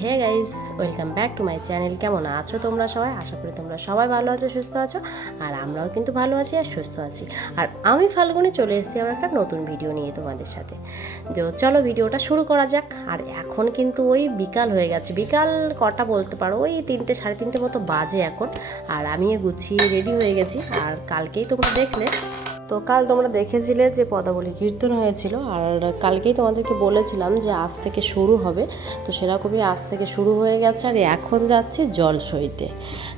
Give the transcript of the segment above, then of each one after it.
Hey guys, welcome back to my channel. কেমন আছো তোমরা সবাই? আশা করি তোমরা সবাই ভালো আছো, সুস্থ আছো, আর আমরাও কিন্তু ভালো আছি আর সুস্থ আছি। আর আমি ফাল্গুনে চলে এসেছি আমার একটা নতুন ভিডিও নিয়ে তোমাদের সাথে। তো চলো ভিডিওটা শুরু করা যাক। আর এখন কিন্তু ওই বিকাল হয়ে গেছে। বিকাল কটা বলতে পারো? ওই তিনটে, সাড়ে তিনটে মতো বাজে এখন। আর আমি গুছিয়ে রেডি হয়ে গেছি। আর কালকেই তোমরা দেখলে তো কাল তোমরা দেখেছিলে যে পদাবলী কীর্তন হয়েছিল, আর কালকেই তোমাদেরকে বলেছিলাম যে আজ থেকে শুরু হবে। তো সেরকমই আজ থেকে শুরু হয়ে গেছে, আর এখন যাচ্ছে জল সইতে।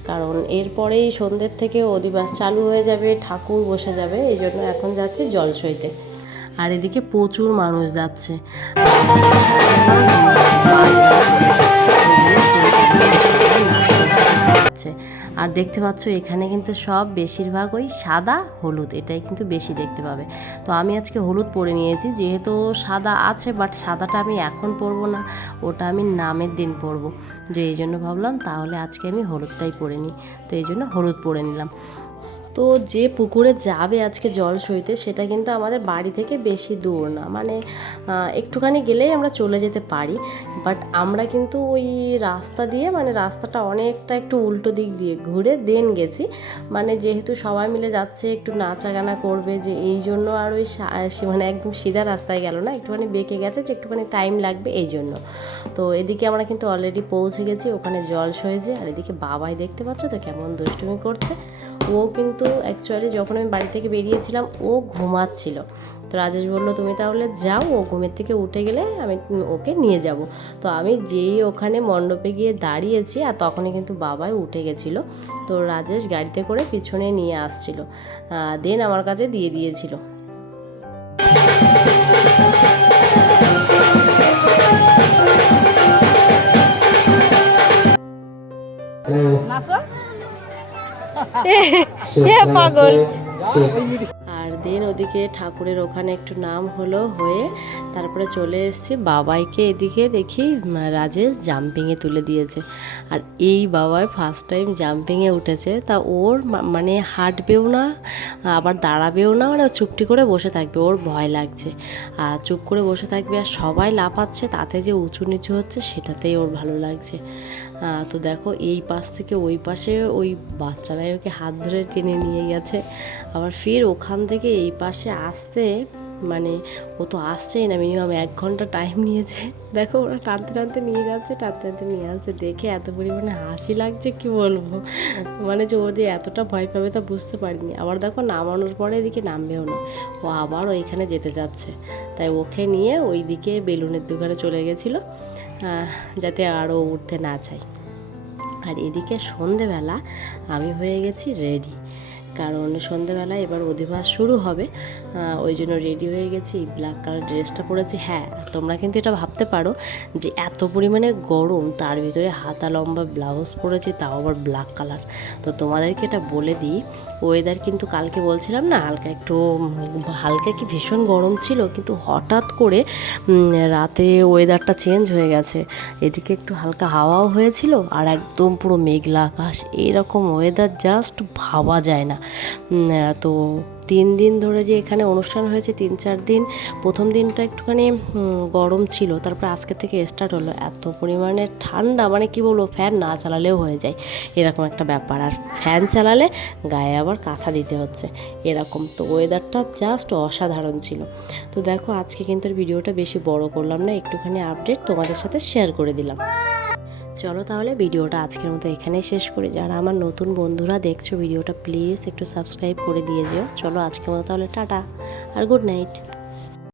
কারণ এরপরেই সন্ধ্যের থেকে অধিবাস চালু হয়ে যাবে, ঠাকুর বসে যাবে, এই জন্য এখন যাচ্ছে জল সইতে। আর এদিকে প্রচুর মানুষ যাচ্ছে। যাচ্ছে দেখতে পাচ্ছ, এখানে কিন্তু সব বেশিরভাগ ওই সাদা, হলুদ, এটাই কিন্তু বেশি দেখতে পাবে। তো আমি আজকে হলুদ পরে নিয়েছি, যেহেতু সাদা আছে বাট সাদাটা আমি এখন পরবো না, ওটা আমি নামের দিন পরবো। যে এই জন্য ভাবলাম, তাহলে আজকে আমি হলুদটাই পরে নিই। তো এই জন্য হলুদ পরে নিলাম। তো যে পুকুরে যাবে আজকে জল সইতে, সেটা কিন্তু আমাদের বাড়ি থেকে বেশি দূর না। মানে একটুখানি গেলেই আমরা চলে যেতে পারি। বাট আমরা কিন্তু ওই রাস্তা দিয়ে মানে রাস্তাটা অনেকটা একটু উল্টো দিক দিয়ে ঘুরে দেন গেছি। মানে যেহেতু সবাই মিলে যাচ্ছে, একটু নাচা গানা করবে যে এই জন্য আর ওই মানে একদম সিধা রাস্তায় গেল না, একটুখানি বেঁকে গেছে যে একটুখানি টাইম লাগবে এই জন্য। তো এদিকে আমরা কিন্তু অলরেডি পৌঁছে গেছি, ওখানে জল সয়েছে আর এদিকে বাবাই দেখতে পাচ্ছ তো কেমন দুষ্টুমি করছে। ও কিন্তু অ্যাকচুয়ালি যখন আমি বাড়ি থেকে বেরিয়েছিলাম, ও ঘুমাচ্ছিল। তো রাজেশ বলল, তুমি তাহলে যাও, ও ঘুমের থেকে উঠে গেলে আমি ওকে নিয়ে যাব। তো আমি যেই ওখানে মণ্ডপে গিয়ে দাঁড়িয়েছি আর তখনই কিন্তু বাবাই উঠে গেছিল। তো রাজেশ গাড়িতে করে পিছনে নিয়ে আসছিল। দেন আমার কাছে দিয়ে দিয়েছিল। পাগল। দেন ওদিকে ঠাকুরের ওখানে একটু নাম হলো হয়ে তারপরে চলে এসেছি। বাবাইকে এদিকে দেখি রাজেশ জাম্পিংয়ে তুলে দিয়েছে। আর এই বাবাই ফার্স্ট টাইম জাম্পিংয়ে উঠেছে। তা ওর মানে হাঁটবেও না, আবার দাঁড়াবেও না মানে চুপটি করে বসে থাকবে, ওর ভয় লাগছে। আর চুপ করে বসে থাকবে আর সবাই লাফাচ্ছে, তাতে যে উঁচু নিচু হচ্ছে সেটাতেই ওর ভালো লাগছে। তো দেখো এই পাশ থেকে ওই পাশে ওই বাচ্চারাই ওকে হাত ধরে টেনে নিয়ে গেছে। আবার ফের ওখান থেকে এই পাশে আসতে মানে ও তো আসছেই না মিনিমাম এক ঘণ্টা টাইম নিয়েছে। দেখো ওরা টানতে টানতে নিয়ে যাচ্ছে, টানতে টানতে নিয়ে আসছে দেখে এত পরিমাণে হাসি লাগছে, কি বলব? মানে যে ও যে এতটা ভয় পাবে তা বুঝতে পারিনি। আবার দেখো নামানোর পরে এদিকে নামবেও না। ও আবার ওইখানে যেতে যাচ্ছে। তাই ওকে নিয়ে ওই দিকে বেলুনের দোকানে চলে গেছিল যাতে আরও উঠতে না চাই আর এদিকে সন্ধেবেলা আমি হয়ে গেছি রেডি কারণ সন্ধেবেলা এবার অধিবাস শুরু হবে। ওই জন্য রেডি হয়ে গেছি ব্ল্যাক কালার ড্রেসটা পরেছি। হ্যাঁ তোমরা কিন্তু এটা ভাবতে পারো যে এত পরিমাণে গরম, তার ভিতরে হাতা লম্বা ব্লাউজ পরেছি, তাও আবার ব্ল্যাক কালার তো তোমাদেরকে এটা বলে দিই ওয়েদার কিন্তু কালকে বলছিলাম না, হালকা একটু, হালকা কি ভীষণ গরম ছিল, কিন্তু হঠাৎ করে রাতে ওয়েদারটা চেঞ্জ হয়ে গেছে। এদিকে একটু হালকা হাওয়াও হয়েছিল, আর একদম পুরো মেঘলা আকাশ। এরকম ওয়েদার জাস্ট ভাবা যায় না। তো তিন দিন ধরে যে এখানে অনুষ্ঠান হয়েছে, তিন চার দিন, প্রথম দিনটা একটুখানি গরম ছিল, তারপরে আজকে থেকে স্টার্ট হলো। এত পরিমাণে ঠান্ডা মানে কি বলব ফ্যান না চালালেও হয়ে যায়। এরকম একটা ব্যাপার, আর ফ্যান চালালে গায়ে আবার কাঁথা দিতে হচ্ছে, এরকম। তো ওয়েদারটা জাস্ট অসাধারণ ছিল। তো দেখো, আজকে কিন্তু ভিডিওটা বেশি বড় করলাম না, একটুখানি আপডেট তোমাদের সাথে শেয়ার করে দিলাম। চলো তাহলে ভিডিওটা আজকের মতো এখানে শেষ করি। যারা আমার নতুন বন্ধুরা দেখছ, ভিডিওটা প্লিজ একটু সাবস্ক্রাইব করে দিয়ে যেও। চলো আজকের মতো তাহলে টাটা, আর গুড নাইট।